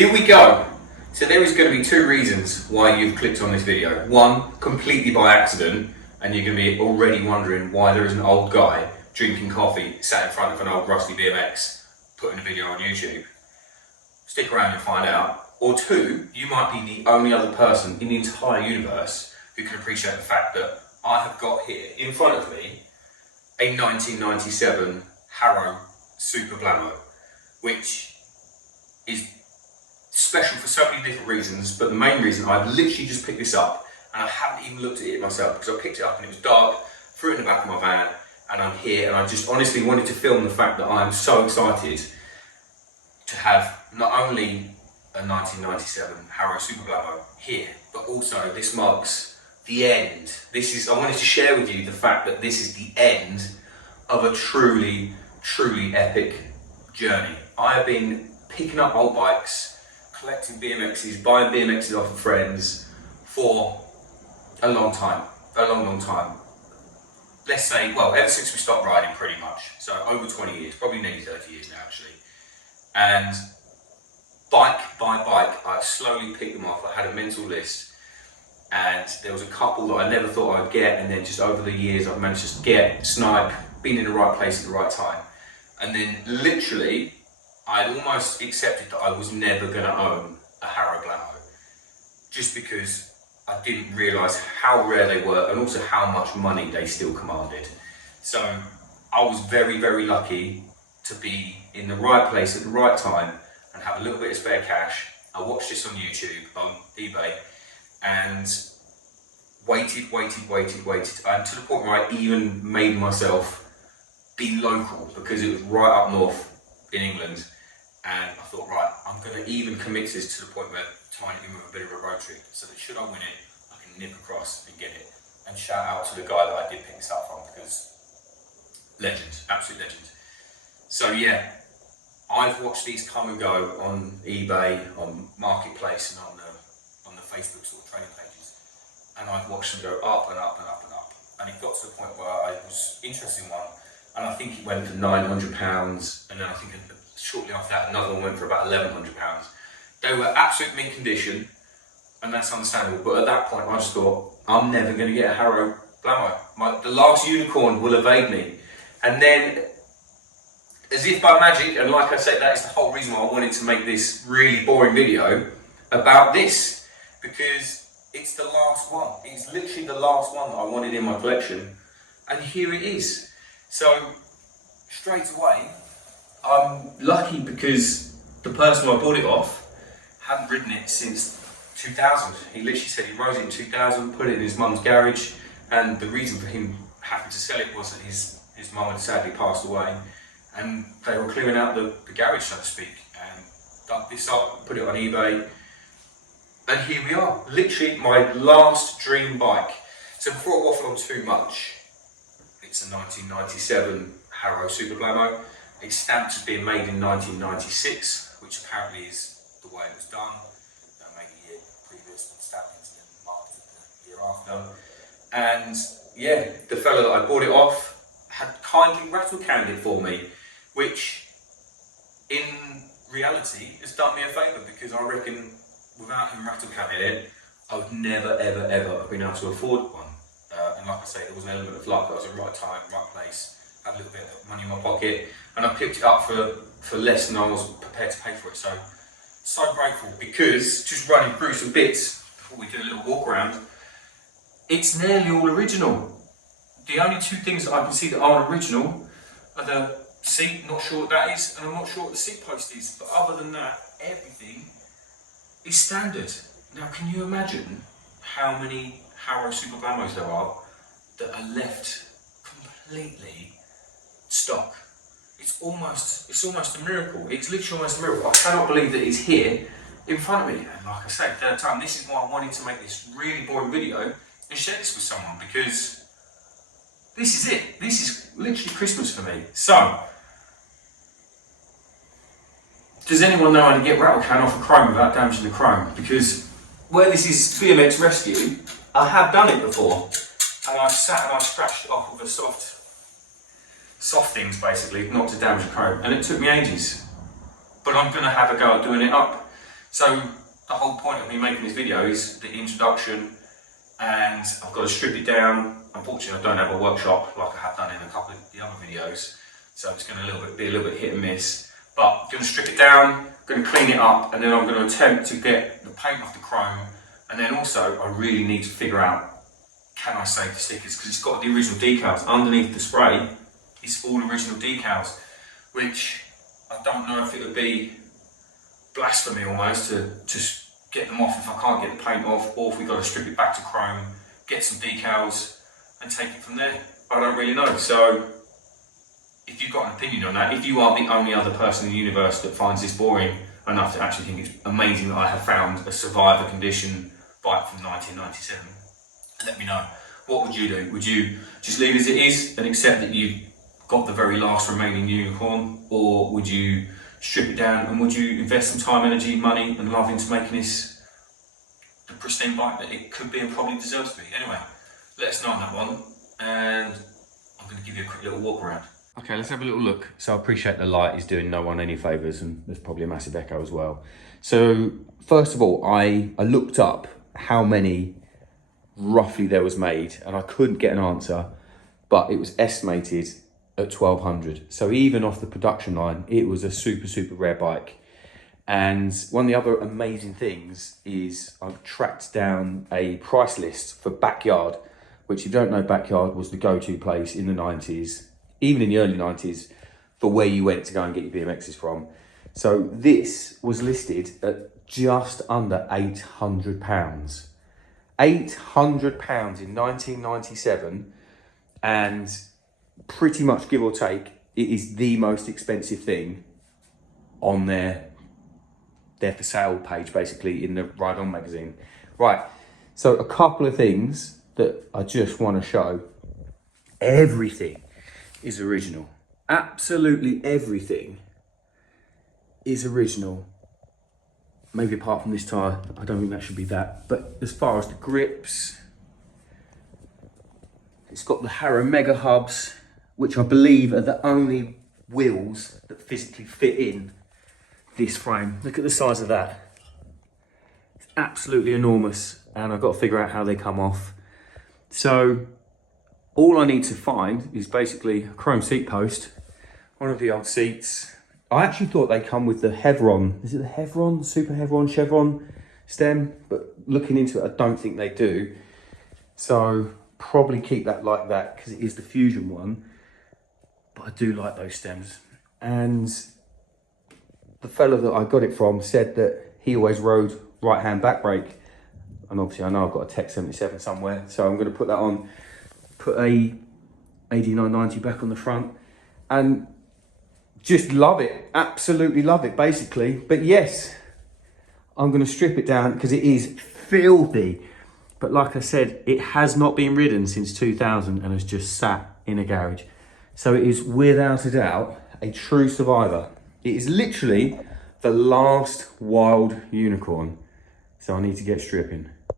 Here we go. So there is going to be two reasons why you've clicked on this video. One, completely by accident, and you're going to be already wondering why there is an old guy drinking coffee sat in front of an old rusty BMX putting a video on YouTube. Stick around and find out. Or two, you might be the only other person in the entire universe who can appreciate the fact that I have got here in front of me a 1997 Haro Super BLAMMO, which is special for so many different reasons, but the main reason, I've literally just picked this up and I haven't even looked at it myself because I picked it up and it was dark, threw it in the back of my van, and I'm here, and I just honestly wanted to film the fact that I am so excited to have not only a 1997 Haro Super BLAMMO here, but also this marks the end. I wanted to share with you the fact that this is the end of a truly epic journey. I have been picking up old bikes, collecting BMXs, buying BMXs off of friends for a long time, a long time. Let's say, well, ever since we stopped riding pretty much. So over 20 years, probably nearly 30 years now actually. And bike by bike, I slowly picked them off. I had a mental list, and there was a couple that I never thought I'd get, and then just over the years I've managed to get, snipe, been in the right place at the right time. And then literally, I'd almost accepted that I was never going to own a Haro BLAMMO, just because I didn't realise how rare they were and also how much money they still commanded. So I was very lucky to be in the right place at the right time and have a little bit of spare cash. I watched this on YouTube, on eBay, and waited, and to the point where I even made myself be local because it was right up north in England. And I thought, right, I'm going to even commit to this to the point where tying it in with a bit of a road trip, so that should I win it, I can nip across and get it. And shout out to the guy that I did pick this up from, because legend, absolute legend. So yeah, I've watched these come and go on eBay, on Marketplace, and on the Facebook sort of trading pages, and I've watched them go up and up and up and up. And it got to the point where I was interested in one, and I think it went for £900, and then I think shortly after that another one went for about £1,100. They were absolute mint condition, and that's understandable, but at that point I just thought, I'm never going to get a Haro BLAMMO. The last unicorn will evade me. And then, as if by magic, and like I said, that is the whole reason why I wanted to make this really boring video about this, because it's the last one. It's literally the last one that I wanted in my collection, and here it is. So straight away, I'm lucky because the person who I bought it off hadn't ridden it since 2000. He literally said he rode it in 2000, put it in his mum's garage, and the reason for him having to sell it was that his mum had sadly passed away, and they were clearing out the garage, so to speak, and dug this up, put it on eBay, and here we are, literally my last dream bike. So before I waffle on too much, it's a 1997 Haro Super BLAMMO. It's stamped as being made in 1996, which apparently is the way it was done. Maybe a year previous, stampings and then marked the year after. And yeah, the fellow that I bought it off had kindly rattle canned it for me, which in reality has done me a favour, because I reckon without him rattle canning it, I would never ever have been able to afford one. And like I say, there was an element of luck. I was in the right time, right place, had a little bit of money in my pocket, and I picked it up for less than I was prepared to pay for it. So grateful, because just running through some bits before we do a little walk around, it's nearly all original. The only two things that I can see that aren't original are the seat, not sure what that is, and I'm not sure what the seat post is, but other than that, everything is standard. Now, can you imagine how many Haro Super BLAMMOs there are that are left completely stock? It's almost a miracle. It's literally almost a miracle. I cannot believe that it's here in front of me. And like I say, third time, this is why I wanted to make this really boring video and share this with someone, because this is it. This is literally Christmas for me. So, does anyone know how to get rattle can off a chrome without damaging the chrome? Because where this is BMX RESCUE, I have done it before, and I've sat and I've scratched it off with a soft things basically, not to damage the chrome, and it took me ages. But I'm going to have a go at doing it up. So the whole point of me making this video is the introduction, and I've got to strip it down. Unfortunately, I don't have a workshop like I have done in a couple of the other videos, so it's going to be a little bit hit and miss. But I'm going to strip it down, going to clean it up, and then I'm going to attempt to get the paint off the chrome. And then also, I really need to figure out, can I save the stickers? Because it's got the original decals underneath the spray. It's all original decals, which I don't know if it would be blasphemy almost to just get them off if I can't get the paint off, or if we've got to strip it back to chrome, get some decals and take it from there. I don't really know. So if you've got an opinion on that, if you are the only other person in the universe that finds this boring enough to actually think it's amazing that I have found a survivor condition bike from 1997, let me know. What would you do? Would you just leave it as it is and accept that you've got the very last remaining unicorn, or would you strip it down and would you invest some time, energy, money and love into making this the pristine bike that it could be and probably deserves to be? Anyway, let us know on that one, and I'm going to give you a quick little walk around. Okay, let's have a little look. So I appreciate the light is doing no one any favours, and there's probably a massive echo as well. So first of all, I looked up how many roughly there was made, and I couldn't get an answer, but it was estimated at 1,200. So even off the production line, it was a super, super rare bike. And one of the other amazing things is I've tracked down a price list for Backyard, which, if you don't know, Backyard was the go-to place in the 90s, even in the early 90s, for where you went to go and get your BMXs from. So this was listed at just under £800. £800 in 1997, and pretty much, give or take, it is the most expensive thing on their for sale page, basically, in the Ride On magazine. Right, so a couple of things that I just want to show. Everything is original. Absolutely everything is original. Maybe apart from this tyre, I don't think that should be that. But as far as the grips, it's got the Haro Mega Hubs, which I believe are the only wheels that physically fit in this frame. Look at the size of that. It's absolutely enormous, and I've got to figure out how they come off. So all I need to find is basically a chrome seat post, one of the old seats. I actually thought they come with the Hevron. Is it the Hevron, Super Hevron, Chevron stem? But looking into it, I don't think they do. So probably keep that like that, because it is the Fusion one. But I do like those stems. And the fella that I got it from said that he always rode right-hand back brake. And obviously I know I've got a Tech 77 somewhere, so I'm going to put that on, put a 8990 back on the front, and just love it, absolutely love it, basically. But yes, I'm going to strip it down because it is filthy. But like I said, it has not been ridden since 2000 and has just sat in a garage. So it is without a doubt a true survivor. It is literally the last wild unicorn. So I need to get stripping.